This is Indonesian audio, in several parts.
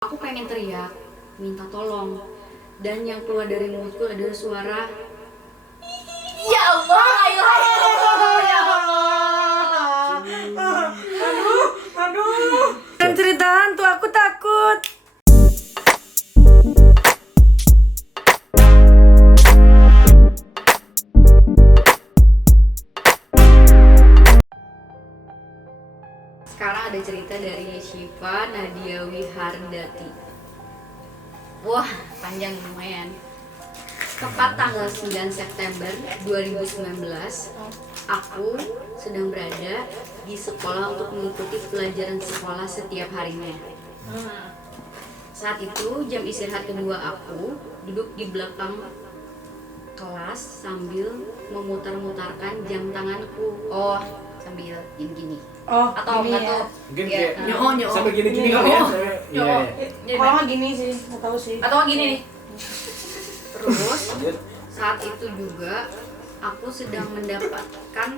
Aku pengen teriak, minta tolong, dan yang keluar dari mulutku adalah suara Ya Allah, la ilaha illallah, ya Allah. Aduh. Kan cerita hantu, aku takut. Sekarang ada cerita dari Syifa Nadia Wihardati. Wah, panjang lumayan. Tepat tanggal 9 September 2019, aku sedang berada di sekolah untuk mengikuti pelajaran sekolah setiap harinya. Saat itu jam istirahat kedua aku duduk di belakang kelas sambil memutar-mutarkan jam tanganku. Oh, sambil gini-gini. Oh, Atau gini enggak ya. tuh Mungkin ya, kayak Nyoo. sampai gini-gini kali ya. Iya. Kalau nggak gini sih, nggak tahu sih. Atau gini nih. Terus saat itu juga aku sedang mendapatkan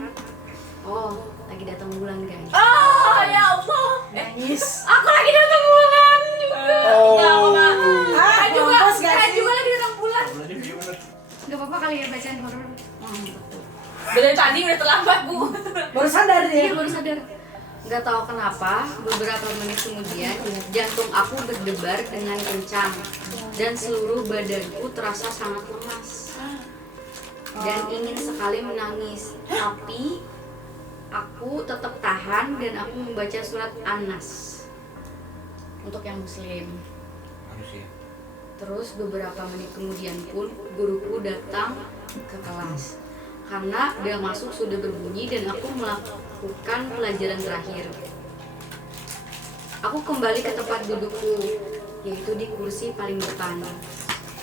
lagi datang bulan guys. Oh, ya Allah. Nangis. Aku lagi datang bulan juga. Oh. Enggak apa-apa. Saya juga, mampus gak saya sih? juga lagi datang bulan. Gak apa-apa kali ya bacaan horor. Dari tadi udah terlambat, Bu. Baru sadar Iya dia. baru sadar. Gak tahu kenapa beberapa menit kemudian jantung aku berdebar dengan kencang dan seluruh badanku terasa sangat lemas dan ingin sekali menangis, tapi aku tetap tahan dan aku membaca surat An-Nas untuk yang muslim. Terus beberapa menit kemudian pun guruku datang ke kelas karena bel masuk sudah berbunyi dan aku melakukan pelajaran terakhir. Aku kembali ke tempat dudukku, yaitu di kursi paling depan.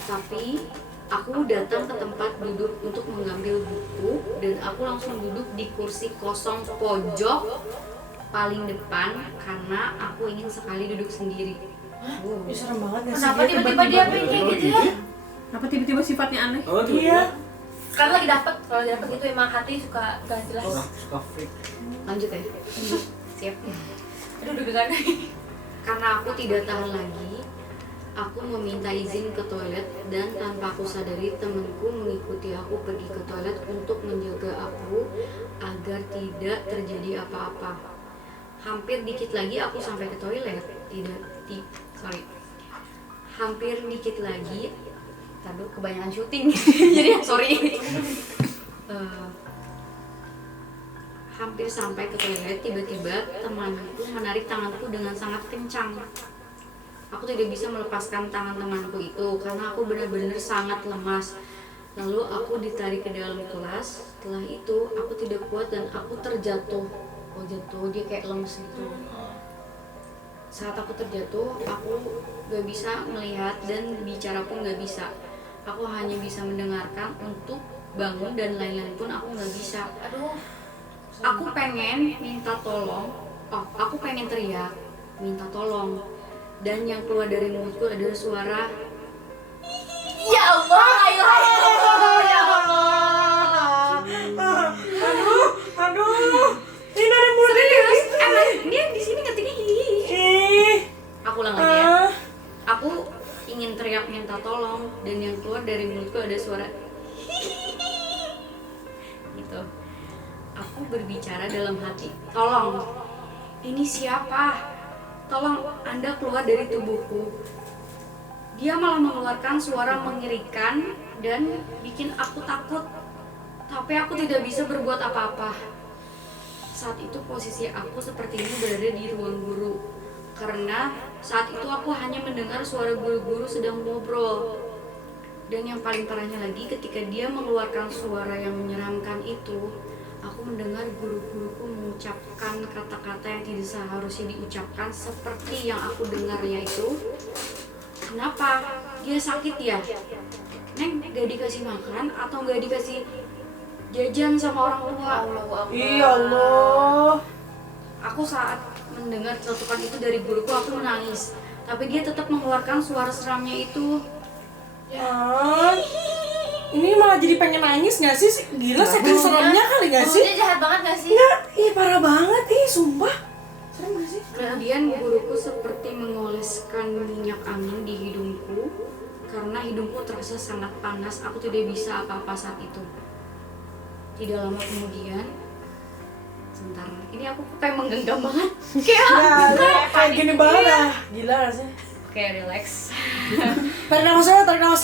Tapi aku datang ke tempat duduk untuk mengambil buku dan aku langsung duduk di kursi kosong pojok paling depan karena aku ingin sekali duduk sendiri. Ih, serem banget nggak sih? Kenapa tiba-tiba dia pengen kayak gitu ya? Apa tiba-tiba sifatnya aneh? Oh, Iya. Sekarang lagi dapet, kalau dapet itu emang hati suka gak jelas. Suka freak. Lanjut ya. Siap. Aduh, deg-degan. Karena aku tidak tahan lagi, aku meminta izin ke toilet dan tanpa aku sadari temanku mengikuti aku pergi ke toilet untuk menjaga aku agar tidak terjadi apa-apa. Hampir dikit lagi aku sampai ke toilet. Hampir dikit lagi. Tadi kebanyakan syuting. Jadi sorry. Hampir sampai ke toilet, tiba-tiba temanku menarik tanganku dengan sangat kencang. Aku tidak bisa melepaskan tangan temanku itu karena aku benar-benar sangat lemas. Lalu aku ditarik ke dalam kelas. Setelah itu aku tidak kuat dan aku terjatuh. Dia kayak lemes gitu. Saat aku terjatuh, aku gak bisa melihat dan bicara pun gak bisa. Aku hanya bisa mendengarkan, untuk bangun dan lain-lain pun aku gak bisa. Aduh. Aku pengen minta tolong, aku pengen teriak, minta tolong, dan yang keluar dari mulutku adalah suara Ya Allah, la ilaha illallah, ya Allah. Aduh. Ini ada mulut serius, emang dia di sini ngetiknya hihihi. Ih. Aku ulang lagi ya. Aku ingin teriak minta tolong dan yang keluar dari mulutku ada suara gitu. Aku berbicara dalam hati, tolong, ini siapa? Tolong Anda keluar dari tubuhku. Dia malah mengeluarkan suara mengerikan dan bikin aku takut. Tapi aku tidak bisa berbuat apa-apa. Saat itu posisi aku seperti ini berada di ruang guru. Karena saat itu aku hanya mendengar suara guru-guru sedang ngobrol. Dan yang paling parahnya lagi, ketika dia mengeluarkan suara yang menyeramkan itu, aku mendengar guru-guruku mengucapkan kata-kata yang tidak seharusnya diucapkan seperti yang aku dengar, yaitu, kenapa? Dia sakit ya? Neng, gak dikasih makan atau gak dikasih jajan sama orang tua? Iya Allah. Aku saat mendengar celutukan itu dari guruku, aku menangis. Tapi dia tetap mengeluarkan suara seramnya itu. Ini malah jadi pengen nangis nggak sih? Gila, saking seremnya kali nggak sih? Mulutnya jahat banget gak sih? Nggak, ih parah banget, ih sumpah. Serem gak sih? Kemudian guruku seperti mengoleskan minyak angin di hidungku karena hidungku terasa sangat panas. Aku tidak bisa apa-apa saat itu. Tidak lama kemudian, sebentar, ini aku kayak menggenggam banget. Kayak gini banget lah. Gila rasanya. Oke, relax. Tarik nafas aja, tarik nafas.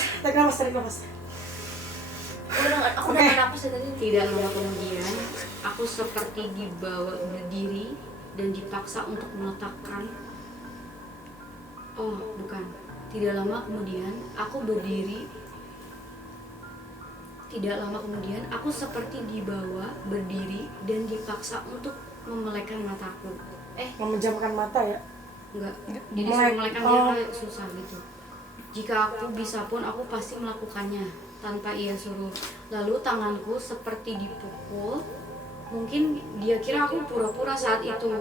Aku Oke. udah napas dari tadi. Tidak lama kemudian, aku seperti dibawa berdiri dan dipaksa untuk meletakkan. Oh, bukan. Tidak lama kemudian, aku berdiri. Tidak lama kemudian, aku seperti dibawa berdiri dan dipaksa untuk memelekkan mataku. Memejamkan mata ya. Enggak, jadi Melek. suruh memelekkan Oh. dia kayak susah gitu. Jika aku bisa pun, aku pasti melakukannya tanpa ia suruh. Lalu tanganku seperti dipukul. Mungkin dia kira aku pura-pura saat itu.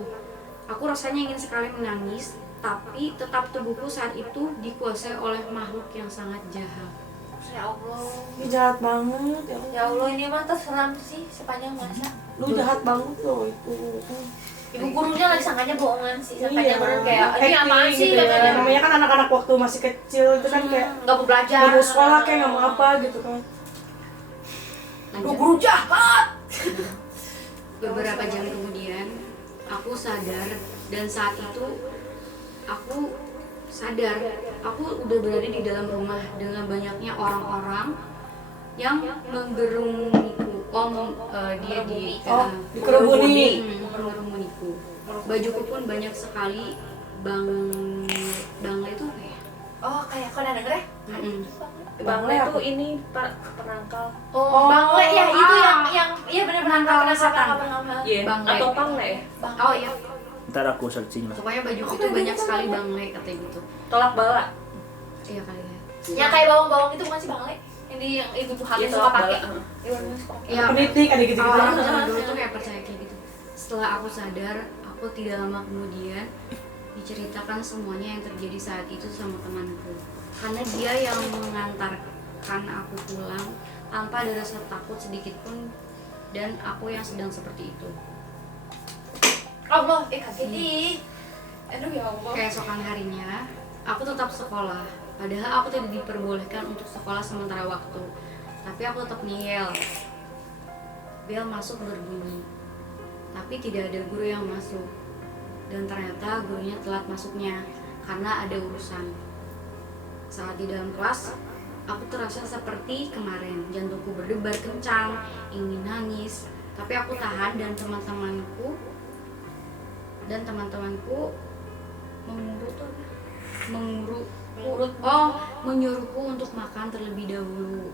Aku rasanya ingin sekali menangis, tapi tetap tubuhku saat itu dikuasai oleh makhluk yang sangat jahat. Ya Allah. Ini jahat banget ya. Ya Allah, ini mah terseram sih sepanjang masa. Lu jahat banget loh itu. Ibu gurunya lagi sangkanya bohongan sih, Iya. sangkanya bener kayak ini apaan Acting sih gitu ya. katanya. Namanya kan anak-anak waktu masih kecil itu kan kayak Nggak mau belajar. nggak mau sekolah kayak nggak mau apa gitu kan. Lanjut. Guru jahat. Beberapa jam kemudian, aku sadar dan saat itu aku sadar aku udah berada di dalam rumah dengan banyaknya orang-orang yang menggerumuniku. Dia dikerumuni. mengerumuniku. Bajuku pun banyak sekali bangla itu apa ya? Oh, kayak kau udah denger ya? Mm-mm. Bangla Bangla apa? itu ini penangkal. Oh, bangle ya itu yang iya benar Penangkal setan. Iya. Bangle. Atau pangle ya? Oh iya, Ntar aku searching lah. pokoknya bajuku itu banyak sekali bangle katanya gitu. Tolak bala. Iya kali ya. Yang kayak bawang-bawang itu bukan sih bangle? Yang ibu hamil Iya, suka tolak pakai. bala. Iya, bener, suka pakai. Iya. Penitik ada gitu-gitu. Orang zaman dulu tuh kayak percaya kayak gitu. Setelah aku sadar, aku tidak lama kemudian diceritakan semuanya yang terjadi saat itu sama temanku. Karena dia yang mengantarkan aku pulang tanpa ada rasa takut sedikit pun, dan aku yang sedang seperti itu. Allah, kaget ih. Aduh ya Allah. Keesokan harinya, aku tetap sekolah. Padahal aku tidak diperbolehkan untuk sekolah sementara waktu. Tapi aku tetap ngeyel. Bel masuk berbunyi. Tapi tidak ada guru yang masuk. Dan ternyata gurunya telat masuknya karena ada urusan. Saat di dalam kelas, aku terasa seperti kemarin. Jantungku berdebar kencang, ingin nangis. Tapi aku tahan dan teman-temanku menyuruhku untuk makan terlebih dahulu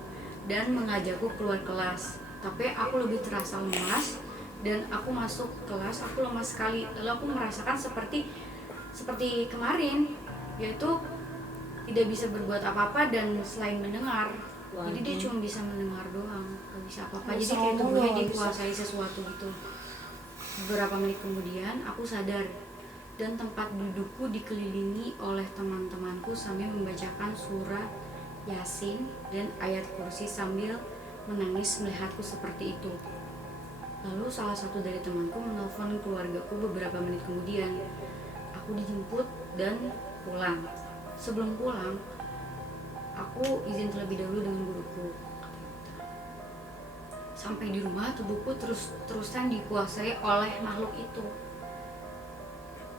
dan mengajakku keluar kelas. Tapi aku lebih terasa lemas dan aku masuk kelas, aku lemas sekali. Lalu aku merasakan seperti kemarin, yaitu tidak bisa berbuat apa-apa dan selain mendengar. Jadi dia cuma bisa mendengar doang, gak bisa apa-apa. Jadi kayak tubuhnya dikuasai sesuatu gitu. Beberapa menit kemudian aku sadar dan tempat dudukku dikelilingi oleh teman-temanku sambil membacakan surat Yasin dan ayat kursi sambil menangis melihatku seperti itu. Lalu salah satu dari temanku menelpon keluargaku beberapa menit kemudian. Aku dijemput dan pulang. Sebelum pulang, aku izin terlebih dahulu dengan guruku. Sampai di rumah, tubuhku terus-terusan dikuasai oleh makhluk itu.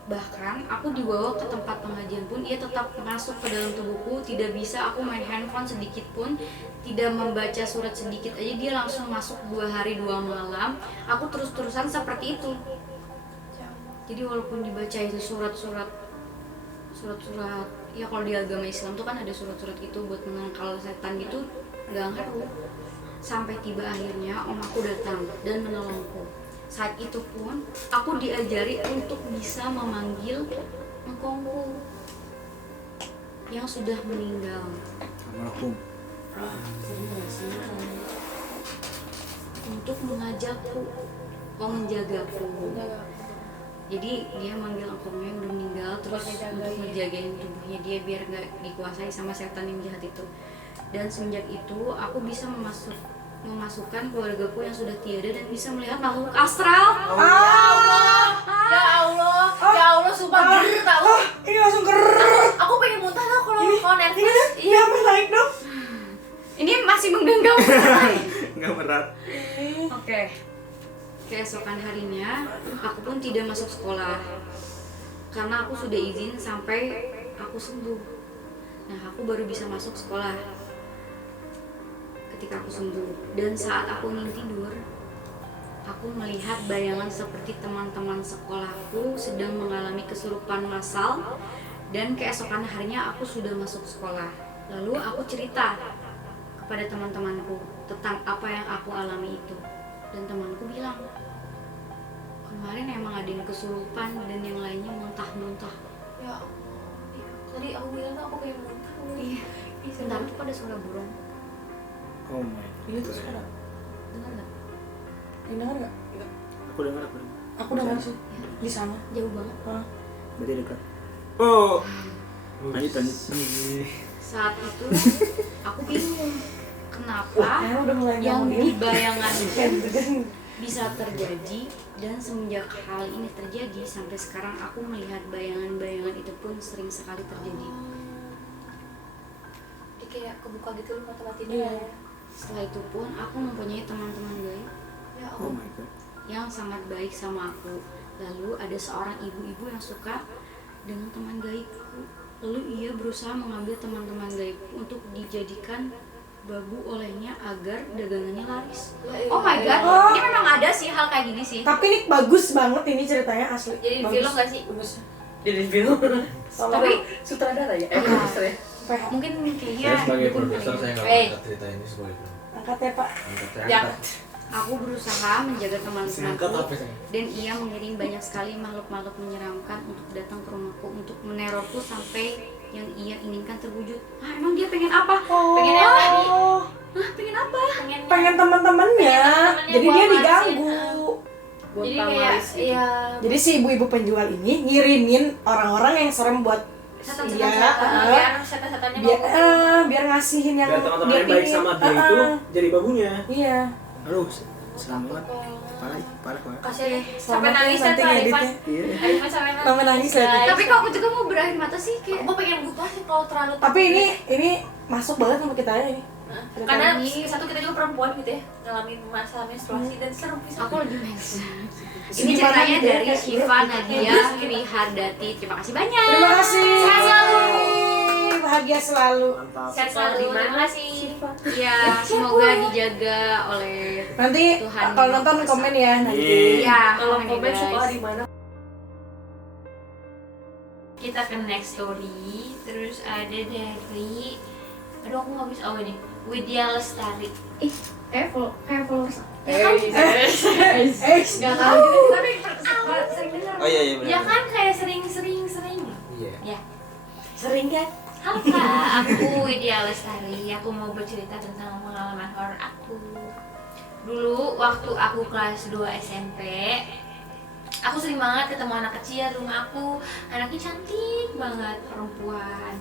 Bahkan aku dibawa ke tempat pengajian pun ia tetap masuk ke dalam tubuhku. Tidak bisa aku main handphone sedikit pun, tidak membaca surat sedikit aja dia langsung masuk 2 hari 2 malam. Aku terus-terusan seperti itu. Jadi walaupun dibaca itu surat-surat, ya kalau di agama Islam tuh kan ada surat-surat itu buat menangkal setan gitu, nggak ngaruh. Sampai tiba akhirnya om aku datang dan menolongku. Saat itu pun aku diajari untuk bisa memanggil engkongku yang sudah meninggal Assalamualaikum. untuk mengajakku, menjagaku. Jadi dia manggil engkongnya yang udah meninggal terus untuk ngejagain tubuhnya dia biar nggak dikuasai sama setan yang jahat itu. Dan semenjak itu aku bisa memasukkan keluargaku yang sudah tiada dan bisa melihat makhluk astral. Ya Allah. Ya sumpah ger tau. Ini langsung kerrrr. Aku pengen muntah tau kalau nervous. Ini Iya. apa naik dong? Ini masih menggenggam. Nggak berat. Oke. Keesokan harinya, aku pun tidak masuk sekolah. Karena aku sudah izin sampai aku sembuh. Nah, aku baru bisa masuk sekolah ketika aku sembuh. Dan saat aku ingin tidur, aku melihat bayangan seperti teman-teman sekolahku sedang mengalami kesurupan massal. Dan keesokan harinya aku sudah masuk sekolah. Lalu aku cerita kepada teman-temanku tentang apa yang aku alami itu. Dan temanku bilang, kemarin emang ada yang kesurupan dan yang lainnya muntah-muntah. Ya Allah. Tadi aku bilang tuh aku pengen muntah. Iya, sebentar tuh pada suara burung. Oh my. Ini tuh sekarang. Dengar nggak? Ini dengar nggak? Aku dengar. Aku dengar sih. Di sana. Jauh banget. Hah? Berarti dekat. Oh. Lanjut. Saat itu aku bingung kenapa Ya udah mulai yang ngomongin. di bayanganku Kan. bisa terjadi, dan semenjak hal ini terjadi sampai sekarang aku melihat bayangan-bayangan itu pun sering sekali terjadi. Dia kayak kebuka gitu loh mata batinnya. Iya. Setelah itu pun aku mempunyai teman-teman baik Ya Oh Allah. my god. yang sangat baik sama aku. Lalu ada seorang ibu-ibu yang suka dengan teman gaibku. Lalu ia berusaha mengambil teman-teman gaibku untuk dijadikan babu olehnya agar dagangannya laris. Oh my god, Oh. ini memang ada sih hal kayak gini sih. Tapi ini bagus banget ini ceritanya asli. Jadi di Bagus. film nggak sih? Bagus. Jadi film. Sama Tapi- Sutradara ya? Ah. Produser ya? PH. Mungkin kayaknya Saya sebagai dukung produser kali saya ya. nggak Eh. angkat cerita ini sebagai film. Angkat ya Pak. Angkat saya Ya. angkat. Aku berusaha menjaga Angkat teman-temanku apa sih? dan ia mengirim banyak sekali makhluk-makhluk menyeramkan untuk datang ke rumahku untuk menerorku sampai yang ia inginkan terwujud. Ah, emang dia pengen apa? Pengen yang tadi. Hah, pengen apa? Pengen teman-temannya. teman-temannya Jadi buat dia masin, diganggu. Buat Jadi kayak pamalis gitu. iya. Jadi si ibu-ibu penjual ini ngirimin orang-orang yang serem buat Setan-setan iya, biar setan-setannya biar mau. biar ngasihin yang Biar teman-teman yang baik pingin. sama dia itu jadi babunya. Iya. Aduh, seram banget. Parah. Kasih Selamat sampai ya, nangis nanti tuh Arifan. ngeditnya. Iya. Arifan sampai nangis. Sampai nangis ya. Guys. Tapi kok aku juga mau berakhir mata sih kayak Aku pengen buka sih kalau terlalu. Tapi ini masuk banget sama kita ya ini. Nah, Cerita karena ini- satu kita juga perempuan gitu ya, ngalamin masa menstruasi dan seru bisa. aku lagi mens. Ini Ini ceritanya gimana dari dia? Syifa Nadia Wihardati. Terima kasih banyak. Terima kasih. Sehat selalu. Bahagia selalu. Mantap. Sehat selalu. Terima kasih. Ya, semoga dijaga oleh Nanti Tuhan kalau yang nonton Maha komen ya nanti. ya. Kalau nih, komen guys. sekolah di mana? Kita ke next story. Terus ada dari, aduh aku nggak bisa. Oh ini Widya Lestari. Kayak followers. Nggak tahu. Tapi sering dengar. Oh iya benar. Ya kan kayak sering. Iya. Ya. Sering kan? Halo Kak, aku Widya Lestari. Aku mau bercerita tentang pengalaman horor aku. Dulu waktu aku kelas 2 SMP, aku sering banget ketemu anak kecil di rumah aku. Anaknya cantik banget, perempuan.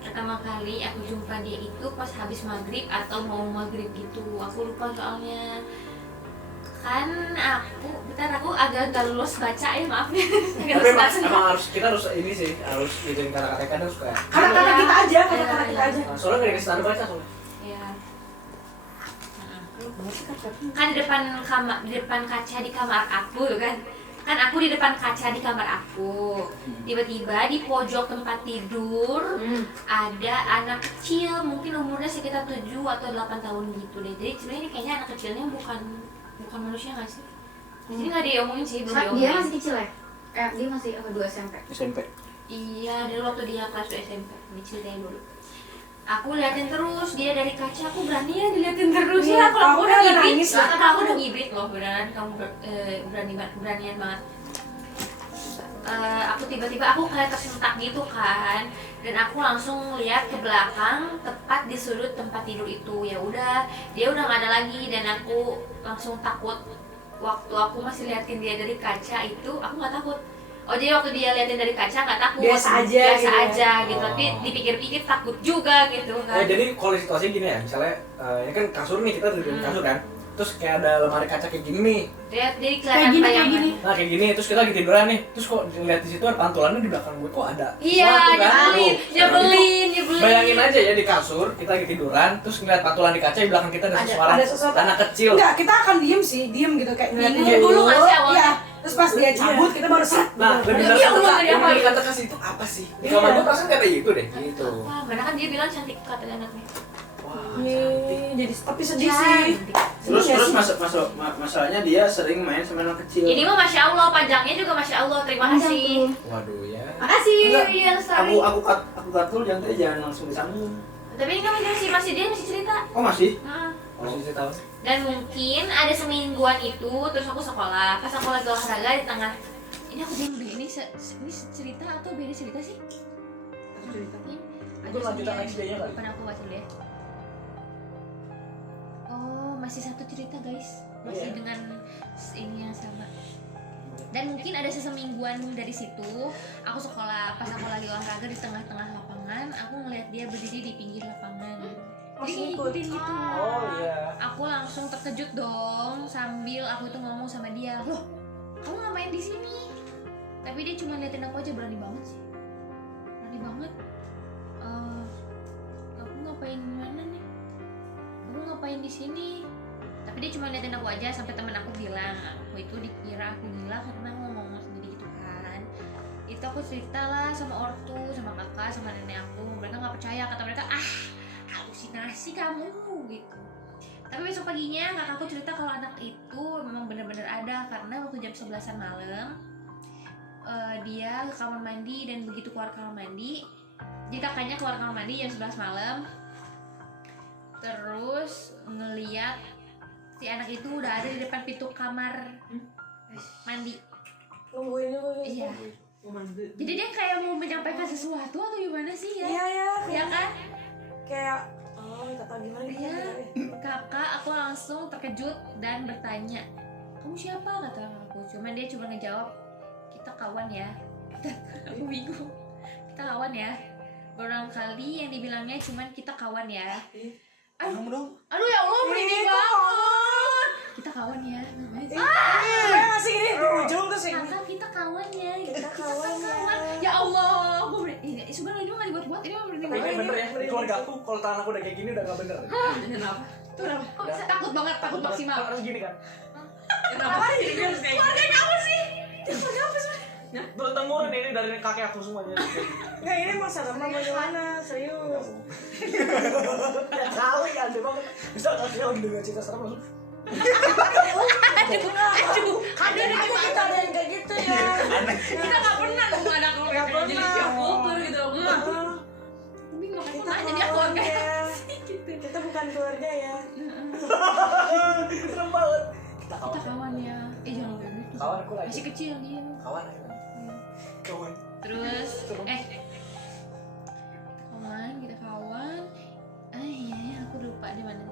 Pertama kali aku jumpa dia itu pas habis maghrib atau mau maghrib gitu. Aku lupa soalnya. Kan aku agak lulus baca ya, maaf ya. Nggak Tapi lulus emang, baca. emang harus kita harus ini sih, harus ngikutin kata-kata kan harus kayak. Kata-kata kita aja, Iya, kata-kata kita iya. aja. Nah, soalnya nggak dikasih tanda baca soalnya. Iya. Kan di depan kaca di kamar aku kan. Kan aku di depan kaca di kamar aku. Tiba-tiba di pojok tempat tidur ada anak kecil, mungkin umurnya sekitar 7 atau 8 tahun gitu deh. Jadi sebenarnya ini kayaknya anak kecilnya bukan manusia nggak sih? Jadi nggak diomongin sih, belum diomongin. Dia masih kecil ya? Dia masih 2 SMP. SMP. Iya, dulu waktu dia kelas 2 SMP, diceritain dulu. Aku liatin terus dia dari kaca, aku berani ya diliatin terus Iya, ya. Kalau aku kamu udah udah ngibrit, nangis lah. kalau aku udah ngibrit loh beneran kamu beranian banget. Aku tiba-tiba aku kayak tersentak gitu kan, dan aku langsung lihat ke belakang tepat di sudut tempat tidur itu. Ya udah, dia udah nggak ada lagi dan aku langsung takut. Waktu aku masih liatin dia dari kaca itu, aku nggak takut. Oh jadi waktu dia liatin dari kaca nggak takut, Biasa aja biasa gitu ya. aja gitu. Oh. Tapi dipikir-pikir takut juga gitu Oh, kan. jadi kalau situasinya gini ya, misalnya ini kan kasur nih, kita tidur di kasur kan. terus kayak ada lemari kaca kayak gini nih. Lihat jadi Kayak kelihatan gini, kayak bayangan. gini. Nah kayak gini, terus kita lagi tiduran nih, terus kok lihat di situ ada pantulannya di belakang gue kok ada Iya, sesuatu kan? nyebelin, Tuh, nyebelin, itu nyebelin. bayangin aja ya di kasur, kita lagi tiduran, terus ngeliat pantulan di kaca di belakang kita ada sesuatu, anak kecil. Enggak, kita akan diem sih, diem gitu kayak ngeliatin Bingung dulu nggak sih awalnya? Iya. Terus pas dia cabut kita baru set. Nah, lebih Iya, kata bener, yang apa lebih gitu? kata kasih itu apa sih? Di kamar gue perasaan kata gitu deh, gitu. Wah, karena kan dia bilang cantik katanya anaknya. Wah, Jadi tapi sedih sih. Terus Iya sih. masalahnya dia sering main sama anak kecil. Ini mah masya Allah, panjangnya juga masya Allah. Terima kasih. waduh ya. Makasih, Enggak, Widya Lestari. aku katul jangan langsung disambung. Tapi ini kan masih dia masih cerita. Oh masih? Nah. Masih saya tahu. Dan mungkin ada semingguan itu, terus aku sekolah. Pas aku lagi olahraga di tengah. Ini aku bingung deh, ini cerita atau beda cerita sih? Cerita. Itu lanjutan next day-nya kali. Depan aku baca dulu ya. Oh, masih satu cerita guys. Masih Iya. dengan ini yang sama. Dan mungkin ada sesemingguan dari situ, aku sekolah, pas aku lagi olahraga di tengah-tengah lapangan, aku ngeliat dia berdiri di pinggir lapangan. Jadi ngikutin gitu. Oh iya. Aku langsung terkejut dong sambil aku itu ngomong sama dia, loh, kamu ngapain di sini? Tapi dia cuma liatin aku aja, berani banget sih, berani banget. Aku ngapain mana nih? Kamu ngapain di sini? Tapi dia cuma liatin aku aja sampai temen aku bilang aku itu dikira aku gila karena aku ngomong sendiri gitu kan. Itu aku cerita lah sama ortu, sama kakak, sama nenek aku. Mereka nggak percaya, kata mereka halusinasi kamu gitu. Tapi besok paginya kakakku cerita kalau anak itu memang benar-benar ada karena waktu jam 11-an malam dia ke kamar mandi dan begitu keluar kamar mandi, jadi kakaknya keluar kamar mandi jam 11 malam, terus ngeliat si anak itu udah ada di depan pintu kamar mandi. Nungguin dulu. Iya. Jadi dia kayak mau menyampaikan sesuatu atau gimana sih ya? Iya ya. Iya kan? Kayak kata gimana gitu. Iya. Kakak aku langsung terkejut dan bertanya, kamu siapa? Kata aku. Cuman dia cuma ngejawab, kita kawan ya. Aku bingung. Kita kawan ya. Barangkali yang dibilangnya cuman kita kawan ya. Kamu dong. Aduh ya Allah, merinding banget. Kita kawan ya. Kayak masih gini di ujung tuh sih. Kakak kita kawan ya. Kita kawan ya. Ya Allah, aku ini sebenarnya ini mah nggak dibuat-buat, ini mah merinding Tapi banget. bener ya, di keluarga aku kalau tangan aku udah kayak gini udah gak bener. Kenapa? Kok bisa takut banget, takut maksimal. Harus gini kan. Kenapa jadi harus kayak gitu? Keluarganya apa sih? Keluarga apa sih? Turun temurun ini dari kakek aku semuanya. Enggak, ini masalah mama gimana? Serius. Ya kali kan, coba bisa kasih lagi dengan cerita serem langsung. Aduh, Kita ada yang kayak gitu ya. kita nggak pernah tuh ada keluarga kayak Jadi gitu. siap foto gitu. Bingung aku Kita nanya dia keluarga kawan ya. apa sih gitu. Kita bukan keluarga ya. Serem banget. Kita Kita kawan ya. Jangan kayak gitu. Kawan aku lagi. Masih kecil dia. Kawan aja. Kawan. Terus kita kawan. Iya, aku lupa di mana.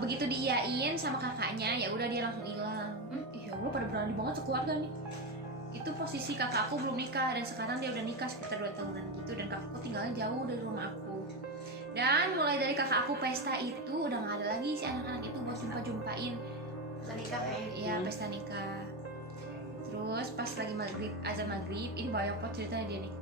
Begitu diiyain sama kakaknya, ya udah dia langsung hilang. Ya Allah, pada berani banget sekeluarga nih. Itu posisi kakak aku belum nikah dan sekarang dia udah nikah sekitar 2 tahunan gitu, dan kakakku tinggalnya jauh dari rumah aku. Dan mulai dari kakak aku pesta itu udah nggak ada lagi si anak-anak itu buat jumpain. Pesta nikah kayak Iya, pesta nikah. Terus pas lagi azan maghrib, ini banyak banget ceritanya dia nih.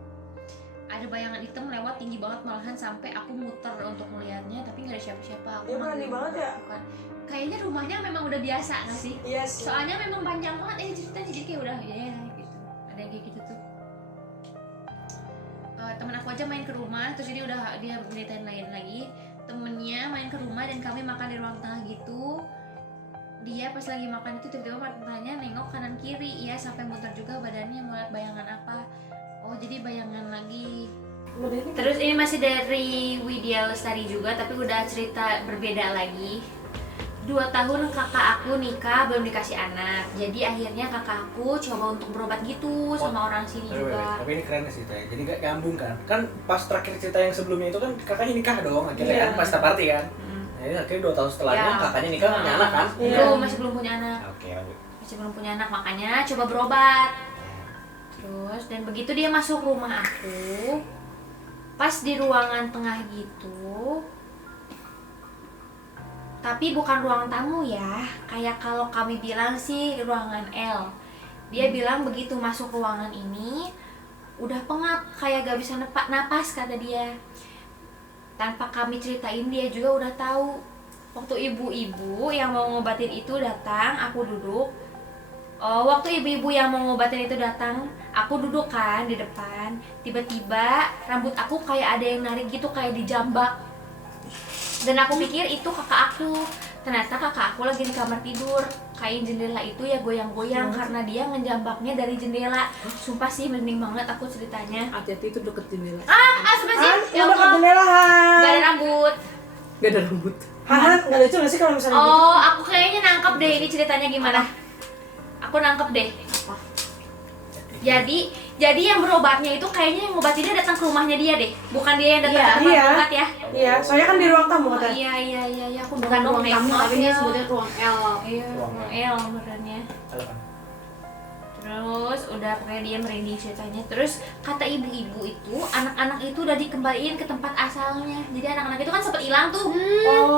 Ada bayangan hitam lewat tinggi banget, malahan sampai aku muter untuk melihatnya, tapi nggak ada siapa-siapa. Aku Dia berani manggil banget ya? bukan. Kayaknya rumahnya memang udah biasa nggak sih? Iya sih. Soalnya memang panjang banget ini ceritanya, jadi kayak udah ya gitu. Ada yang kayak gitu tuh. Temen aku aja main ke rumah, terus dia beritain lain lagi. Temennya main ke rumah dan kami makan di ruang tengah gitu. Dia pas lagi makan itu tiba-tiba matanya nengok kanan kiri ya, sampai muter juga badannya melihat bayangan apa. Oh, jadi bayangan lagi. Terus ini masih dari Widya Lestari juga, tapi udah cerita berbeda lagi. 2 tahun kakak aku nikah belum dikasih anak, jadi akhirnya kakak aku coba untuk berobat gitu sama orang sini juga. Tapi ini keren sih ya. Jadi gak nyambung kan? Kan pas terakhir cerita yang sebelumnya itu kan kakaknya nikah dong akhirnya kan, pas party kan. Jadi akhirnya 2 tahun setelahnya kakaknya nikah punya anak kan? Belum, masih belum punya anak. Oke. Masih belum punya anak, makanya coba berobat. Terus dan begitu dia masuk rumah aku, pas di ruangan tengah gitu, Tapi bukan ruang tamu ya. Kayak kalau kami bilang sih ruangan L. Dia bilang begitu masuk ruangan ini udah pengap, kayak gak bisa napas kata dia. Tanpa kami ceritain dia juga udah tahu. Waktu ibu-ibu yang mau ngobatin itu datang, aku duduk. Waktu ibu-ibu yang mau ngobatin itu datang, aku duduk kan di depan. Tiba-tiba rambut aku kayak ada yang narik gitu, kayak dijambak. Dan aku pikir itu kakak aku. Ternyata kakak aku lagi di kamar tidur. Kain jendela itu ya goyang-goyang karena dia ngejambaknya dari jendela. Sumpah sih merinding banget aku ceritanya. Hati-hati itu deket jendela. Sumpah sih. Ya Udah ke Allah. jendela, Han. Gak ada rambut. Gak ada rambut. Han, nggak lucu nggak sih kalau misalnya gitu? Aku kayaknya nangkep deh ini ceritanya gimana. Aku nangkep deh. Jadi yang berobatnya itu kayaknya yang ngobatinnya datang ke rumahnya dia deh. Bukan dia yang datang ke tempat Iya. obat ya. Iya, soalnya kan di ruang tamu katanya. Iya, aku Bukan ruang tamu, tapi dia sebutnya ruang L. Iya, Ruang ruang L benerannya. Halo, kan? Terus udah kayak dia merinding ceritanya. Terus kata ibu-ibu itu anak-anak itu udah dikembaliin ke tempat asalnya. Jadi anak-anak itu kan sempat hilang tuh.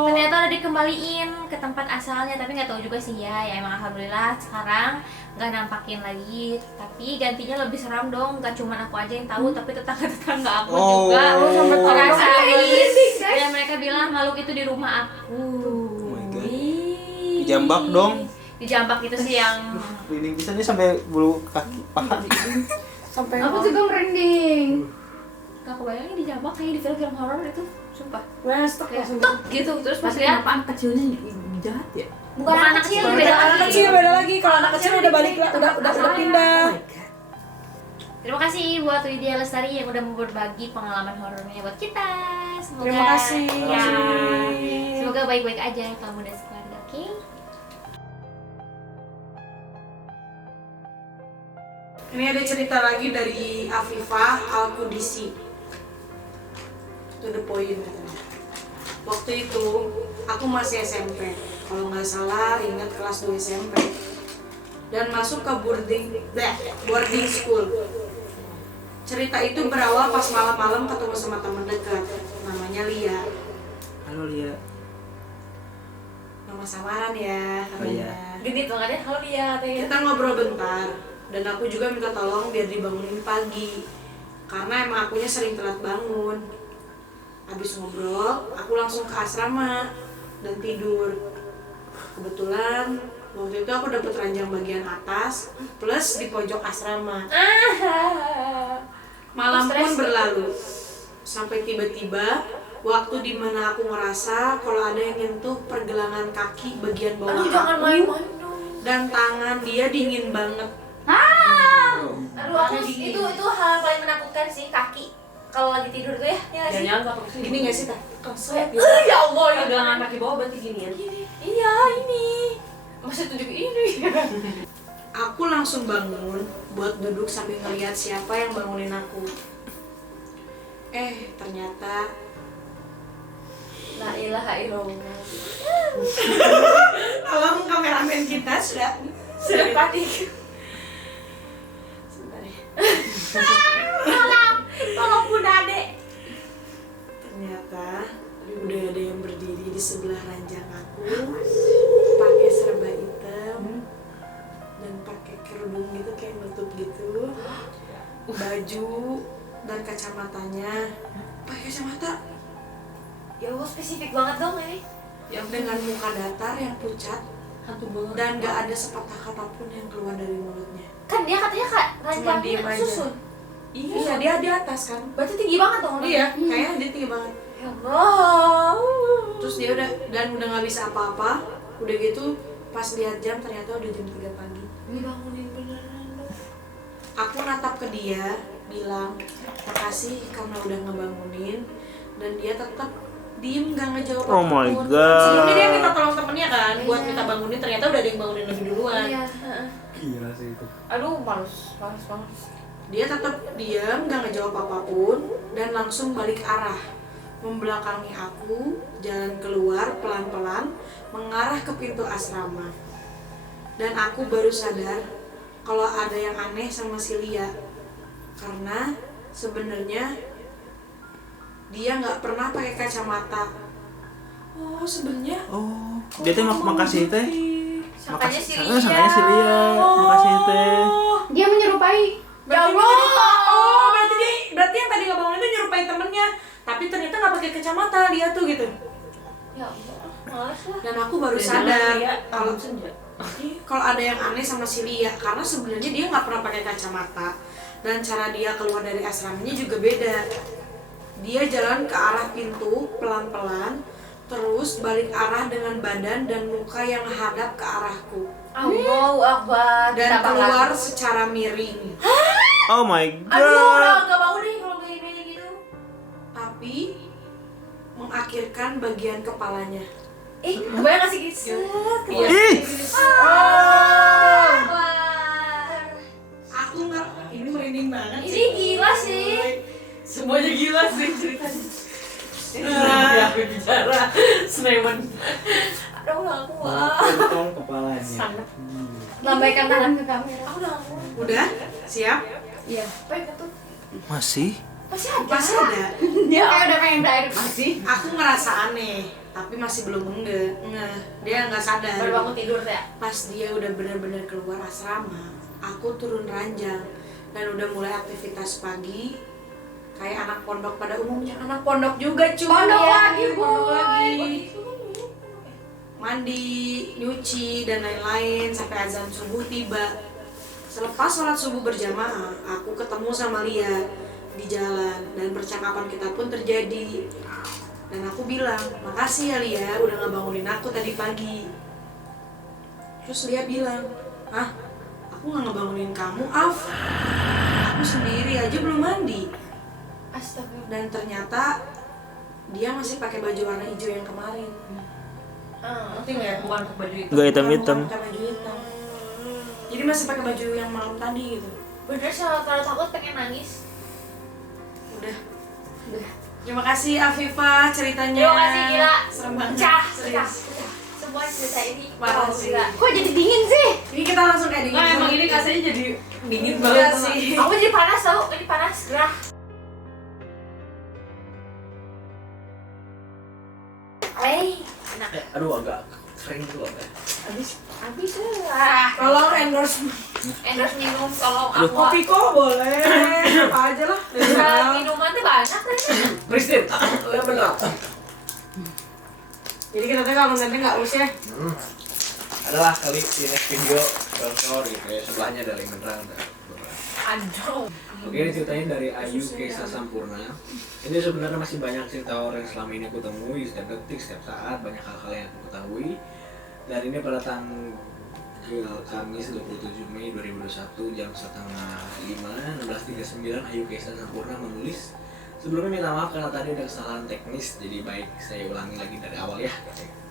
Ternyata udah dikembaliin ke tempat asalnya. Tapi nggak tahu juga sih ya. Ya emang alhamdulillah sekarang nggak nampakin lagi. Tapi gantinya lebih seram dong. Gak cuma aku aja yang tahu, tapi tetangga-tetangga aku juga sampai tahu. ngerasain. Dan mereka bilang makhluk itu di rumah aku. Oh my God. Dijambak dong. Dijambak itu sih yang Ini bisa nih sampai bulu kaki paha. Sampai Aku juga merinding. gak kebayangin dijambak kayak di film-film horor itu, sumpah. Westok Kayak langsung. tuk gitu, terus pas Pasti lihat kenapa anak kecilnya jahat ya? bukan anak kecil, Kalau beda anak lagi. kecil beda lagi. Kalau anak kecil udah balik, udah pindah. Terima kasih buat Widya Lestari yang udah mau berbagi pengalaman horornya buat kita. Semoga Terima kasih. ya, semoga baik-baik aja kamu dan sekeluarga, oke? Ini ada cerita lagi dari Afifah Al-Qudisi. To the point katanya. Waktu itu aku masih SMP. Kalau nggak salah ingat kelas 2 SMP. Dan masuk ke boarding school. Cerita itu berawal pas malam-malam ketemu sama teman dekat, namanya Lia. Halo Lia. Nama samaran ya. Oh, iya. Genit banget ya kalau dia katanya. Kita ngobrol bentar. Dan aku juga minta tolong biar dibangunin pagi karena emang akunya sering telat bangun. Habis ngobrol, aku langsung ke asrama dan tidur. Kebetulan waktu itu aku dapet ranjang bagian atas plus di pojok asrama. Malam pun berlalu sampai tiba-tiba waktu dimana aku ngerasa kalau ada yang nyentuh pergelangan kaki bagian bawah aku dan tangan dia dingin banget. Aduh, itu hal yang paling menakutkan sih, kaki kalau lagi tidur tuh ya nggak sih? Jangan takut kesini. Gini gak sih, Tak? Konslet gitu. Ya Allah, ya Pegangan kaki bawah berarti ginian. iya ini masih tunjuk ini. Aku langsung bangun buat duduk sambil ngeliat siapa yang bangunin aku. Ternyata La ilaha illallah. tolong kameramen kita sudah panik. Sebentar ya. Tolong Bunda Ade. Ternyata udah ada yang berdiri di sebelah ranjang aku, pakai serba hitam dan pakai kerudung gitu kayak nutup gitu, baju dan kacamatanya pakai kacamata Ya Allah, spesifik banget dong ini. yang dengan muka datar yang pucat Hantu banget. dan gak ada sepatah kata pun yang keluar dari mulutnya. Kan dia katanya Kak, Cuma diem ranjangnya aja. susun. Iya, dia di atas kan. Berarti tinggi banget dong. Iya, kayaknya dia tinggi banget. Ya Allah. Terus dia udah nggak bisa apa-apa. Udah gitu pas lihat jam ternyata udah jam 3 pagi. Dibangunin beneran dong. Aku natap ke dia, bilang makasih karena udah ngebangunin, dan dia tetap diem gak ngejawab Oh my apapun. God. Sebelumnya dia minta tolong temennya kan buat minta bangunin, ternyata udah ada yang bangunin lebih duluan. Iya. Gila sih itu. Aduh, males banget. Dia tetap diam gak ngejawab apapun dan langsung balik arah, membelakangi aku, jalan keluar pelan-pelan mengarah ke pintu asrama. Dan aku baru sadar kalau ada yang aneh sama si Lia, karena sebenarnya dia nggak pernah pakai kacamata. Oh, sebenarnya. Oh, dia teh makasih teh. Sangkanya si Sangkanya si Lia. Makasih teh. Dia menyerupai. Ya Allah. Oh, berarti yang tadi ngebangun itu nyerupai temennya. Tapi ternyata nggak pakai kacamata dia tuh gitu. Ya Allah, males lah. Dan aku baru sadar kalau kalau ada yang aneh sama si Lia, karena sebenarnya dia nggak pernah pakai kacamata dan cara dia keluar dari asramanya juga beda. Dia jalan ke arah pintu pelan-pelan, terus balik arah dengan badan dan muka yang hadap ke arahku Allahu Akbar. dan Kita keluar bakal- secara miring. Oh my Aduh, god. gak mau deh kalau kayak gitu. Tapi mengakhirkan bagian kepalanya. Kebayang gak sih gitu? Iya. Ih, Akbar. Aku nggak, ini merinding banget. Ini gila sih. semuanya gila sih ceritanya. Aku bicara Senewan. Aduh, gak kuat. Potong kepalanya. Lambaikan tangan ke kamera. Aku gak kuat. Udah, siap? Iya. Pengen tuh. masih? Masih ada. Masih ada. Dia kayak udah pengen berakhir masih. Aku ngerasa aneh, tapi masih belum ngeh. Dia nggak sadar. Baru bangun tidur ya. Pas dia udah benar-benar keluar asrama, aku turun ranjang dan udah mulai aktivitas pagi kayak anak pondok pada umumnya. Anak pondok juga cuy. Pondok Iya, lagi, pondok boy. lagi. Mandi, nyuci dan lain-lain sampai azan subuh tiba. Selepas sholat subuh berjamaah, aku ketemu sama Lia di jalan dan percakapan kita pun terjadi. Dan aku bilang, makasih ya Lia udah ngebangunin aku tadi pagi. Terus Lia bilang, ah, aku nggak ngebangunin kamu, Af. Aku sendiri aja belum mandi. Astaga. Dan ternyata dia masih pakai baju warna hijau yang kemarin. Ngerti nggak ya? Bukan ke baju itu. Enggak hitam-hitam. Bukan pakai baju hitam. Jadi masih pakai baju yang malam tadi gitu. Bener sih kalau takut pengen nangis. Udah. Terima kasih Afifah ceritanya. Terima kasih gila. Serem banget. Pecah, Serius. pecah. Semua cerita ini Parah wow, sih. gila. Kok jadi dingin sih? Ini kita langsung kayak dingin. Nah, emang ini kasanya jadi dingin Iya banget sih. Aku jadi panas tau, ini panas gerah. Enak. Aduh, agak kering tuh agak. Habis lah. Tolong endorse Endorse minum tolong aku. kopi kok boleh. Apa aja lah. Minuman tuh banyak kan. Pristin, ya bener. Jadi kita tuh kalau nanti nggak usah. Adalah kali di next video sponsor gitu ya, sebelahnya ada link beneran. Aduh. Oke, ini ceritanya dari Ayu Kesa Sampurna. Ini sebenarnya masih banyak cerita orang yang selama ini aku temui, setiap detik, setiap saat, banyak hal-hal yang aku ketahui. Dan ini pada tanggal Kamis 27 Mei 2021 jam setengah 5, 16.39 Ayu Kesa Sampurna menulis, sebelumnya minta maaf karena tadi ada kesalahan teknis, jadi baik saya ulangi lagi dari awal ya.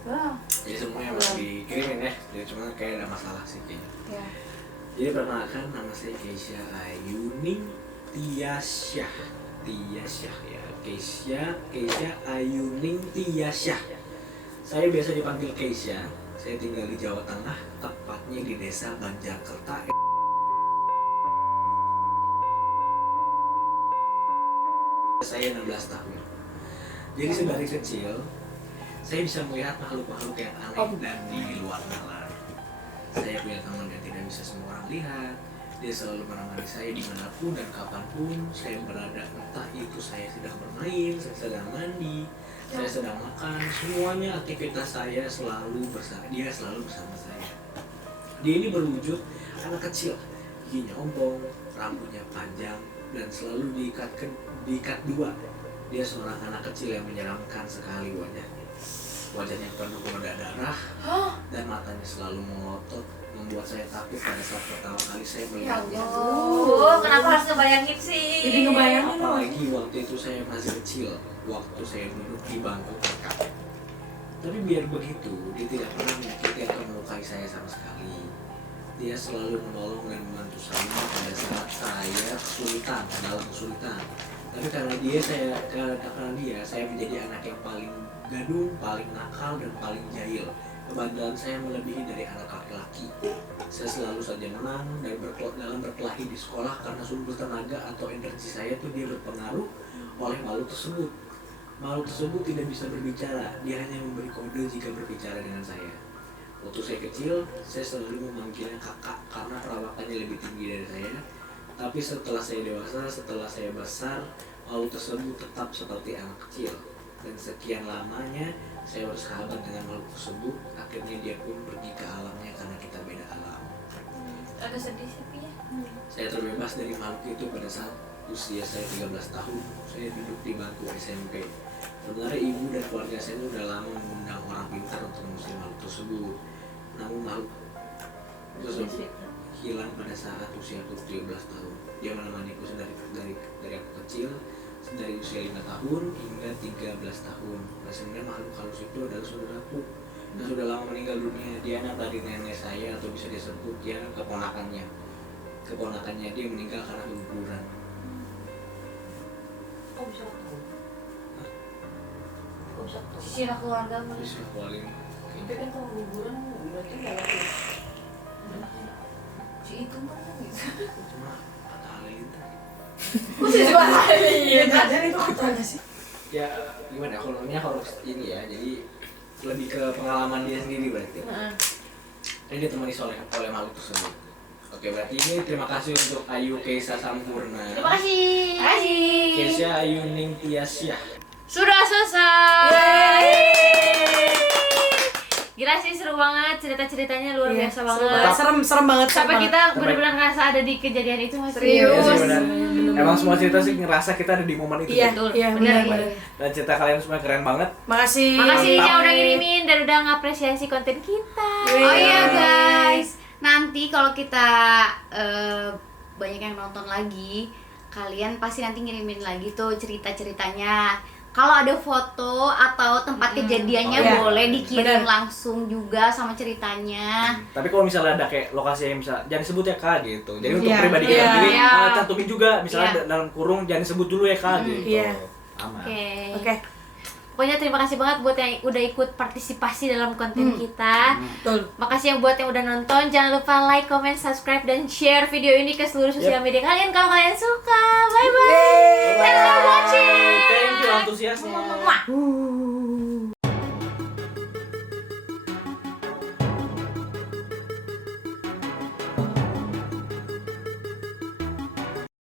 Wow. Jadi semuanya masih dikirimin ya, jadi cuma kayak ada masalah sih kayaknya. Ya. Jadi perkenalkan, nama saya Keisha Ayuning Tiasyah ya, Keisha Ayuning Tiasyah. Saya biasa dipanggil Keisha. Saya tinggal di Jawa Tengah, tepatnya di desa Banjarkerta. Saya 16 tahun. Jadi sedari kecil, saya bisa melihat makhluk-makhluk yang aneh dan di luar nalar. Saya punya teman yang tidak bisa semua orang lihat. Dia selalu menemani saya dimanapun dan kapanpun saya berada. Entah itu saya sedang bermain, saya sedang mandi, saya sedang makan, semuanya aktivitas saya selalu bersama dia, selalu bersama saya. Dia ini berwujud anak kecil, giginya ompong, rambutnya panjang dan selalu diikat dua. Dia seorang anak kecil yang menyeramkan sekali wajahnya. Wajahnya penuh noda darah dan matanya selalu melotot, membuat saya takut pada saat pertama kali saya melihatnya. Oh, kenapa harus ngebayangin sih? Jadi ngebayangin loh. Apalagi waktu itu saya masih kecil, waktu saya duduk di bangku TK. Tapi biar begitu, dia tidak pernah menyakiti atau melukai saya sama sekali. Dia selalu menolong dan membantu saya pada saat saya kesulitan, dalam kesulitan. Tapi karena dia, saya menjadi anak yang paling gadung, paling nakal, dan paling jahil. Kebandelan saya melebihi dari anak laki-laki. Saya selalu saja menang dan dalam berkelahi di sekolah karena sumber tenaga atau energi saya tuh dia berpengaruh oleh makhluk tersebut. Makhluk tersebut tidak bisa berbicara, dia hanya memberi kode jika berbicara dengan saya. Waktu saya kecil, saya selalu memanggilnya kakak karena perawakannya lebih tinggi dari saya. Tapi setelah saya dewasa, setelah saya besar, makhluk tersebut tetap seperti anak kecil. Dan sekian lamanya, saya bersahabat dengan makhluk tersebut. Akhirnya dia pun pergi ke alamnya karena kita beda alam. Agak sedih sih ya. Saya terbebas dari makhluk itu pada saat usia saya 13 tahun. Saya duduk di bangku SMP. Sebenarnya ibu dan keluarga saya udah lama mengundang orang pintar untuk mengusir makhluk tersebut. Namun makhluk tersebut hilang pada saat usiaku 13 tahun. Dia menemaniku dari aku kecil, dari usia 5 tahun hingga 13 tahun. Nah, sebenarnya makhluk halus itu adalah saudaraku yang sudah lama meninggal dunia. Dia anak dari nenek saya, atau bisa disebut dia keponakannya. Keponakannya dia meninggal karena keguguran. Kok bisa ketemu? Kok bisa ketemu? Sisilah keluarga mu. Bisa paling Tapi kan kalau guguran berarti nggak lagi. Si itu mana gitu? cuma patah halilintar. Kok sih Iya, ada itu apa aja sih? Ya gimana kolomnya kalau ini ya, jadi lebih ke pengalaman dia sendiri berarti. Ini ditemani oleh makhluk tersebut. Oke, berarti ini terima kasih untuk Ayu Keisa Sampurna. Terima kasih. Keisha Ayu Ningtyasya. Sudah selesai. Gila sih, seru banget, cerita-ceritanya luar Iya, biasa seru banget. Serem banget. Sampai serem kita benar-benar ngerasa ada di kejadian itu, Mas. Serius. Iya sih, benar. Emang semua cerita sih ngerasa kita ada di momen itu. Iya, Betul. iya, Benar. benar. Dan cerita kalian semua keren banget. Makasih. Makasih Mantap. yang udah ngirimin dan udah ngapresiasi konten kita. Oh iya guys, nanti kalau kita banyak yang nonton lagi, kalian pasti nanti ngirimin lagi tuh cerita-ceritanya. Kalau ada foto atau tempat kejadiannya Oh, iya. boleh dikirim Bener. langsung juga sama ceritanya. Tapi kalau misalnya ada kayak lokasi yang bisa jangan sebut ya Kak gitu. Jadi untuk Iya, pribadi iya. kita sendiri Iya. cantumin juga misalnya Iya. dalam kurung jangan sebut dulu ya Kak gitu. Iya. Aman. Oke. Oke, Pokoknya terima kasih banget buat yang udah ikut partisipasi dalam konten kita. betul. Makasih yang buat yang udah nonton. Jangan lupa like, comment, subscribe, dan share video ini ke seluruh sosial media kalian kalau kalian suka. Bye bye. Thanks for watching. Thank you antusiasnya. Mwah.